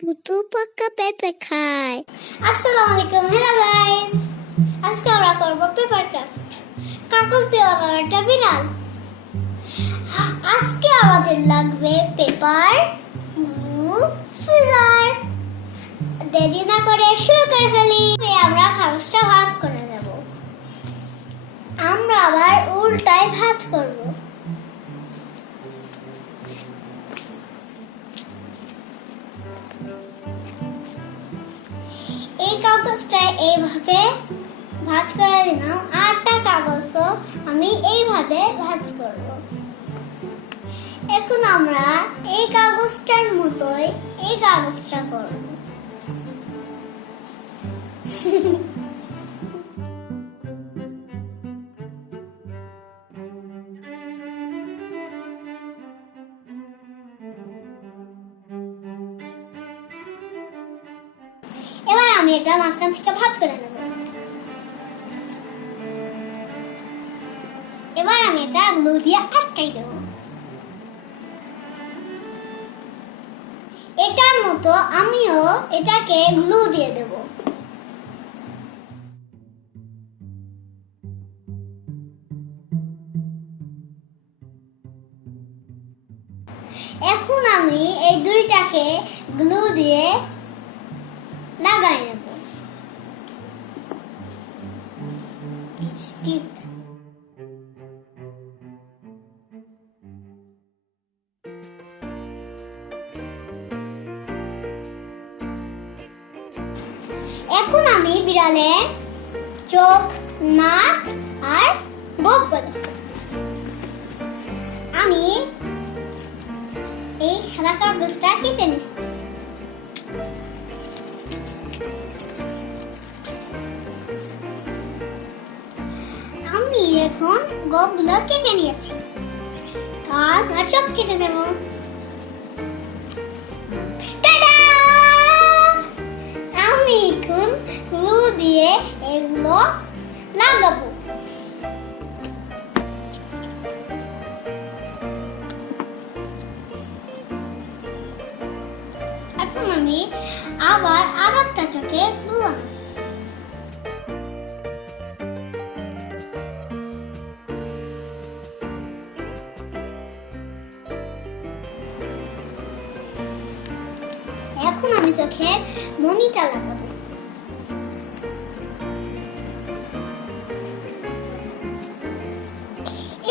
পুতু পাকা পেঁপে খায়। আসসালামু আলাইকুম, হ্যালো গাইস। আজকে আমরা করব পেপার ক্রাফট, কাগজ দিয়ে বানানো একটা বিড়াল। আজকে আমাদের লাগবে পেপার, গ্লু, সিজার। দেরি না করে শুরু করে ফেলি। আমরা কাগজটা ভাঁজ করে দেব। আমরা আবার উল্টায় ভাঁজ করব। এই কাগজটা এইভাবে ভাঁজ করে দিলাম, আরটা কাগজও আমি এইভাবে ভাঁজ করব। এখন আমরা এই কাগজটার মতোই এই কাগজটা করব। এবার আমি এটা মাঝখান থেকে ভাঁজ করে নেব। এবার আমি এটা গ্লু দিয়ে আটকাই দেব। এটার মতো আমিও এটাকে গ্লু দিয়ে দেব। এখন আমি এই দুইটাকে গ্লু দিয়ে লাগাই নেব। এখন আমি বিড়ালের চোখ, নাক আর গোঁফ বানাবো। আমি এই সাদা কাগজটা কেটে নিচ্ছি। আমি এখন গোঁফগুলো কেটে নিয়েছি। কান আর চোখ কেটে নেব। আমি এখন গ্লু দিয়ে এগুলো লাগাবো। এখন আমি আবার আরেকটা চোখে গ্লু আনছি। এখন আমি চোখের মনিটা লাগাবো।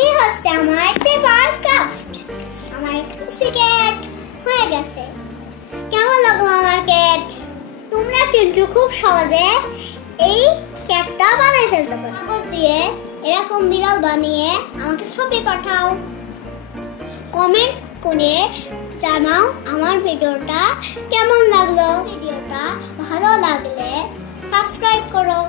এই হচ্ছে আমার পেপার ক্রাফট। আমার খুশি ক্যাট হয়ে গেছে। কেমন লাগলো আমার ক্যাট? তোমরা কিন্তু খুব সহজে এই ক্যাটটা বানিয়ে ফেলতে পারো। কাগজ দিয়ে এরকম বিড়াল বানিয়ে আমাকে ছবি পাঠাও। কমেন্ট করে জানাও আমার ভিডিওটা কেমন লাগলো। ভিডিওটা ভালো লাগলে সাবস্ক্রাইব করো।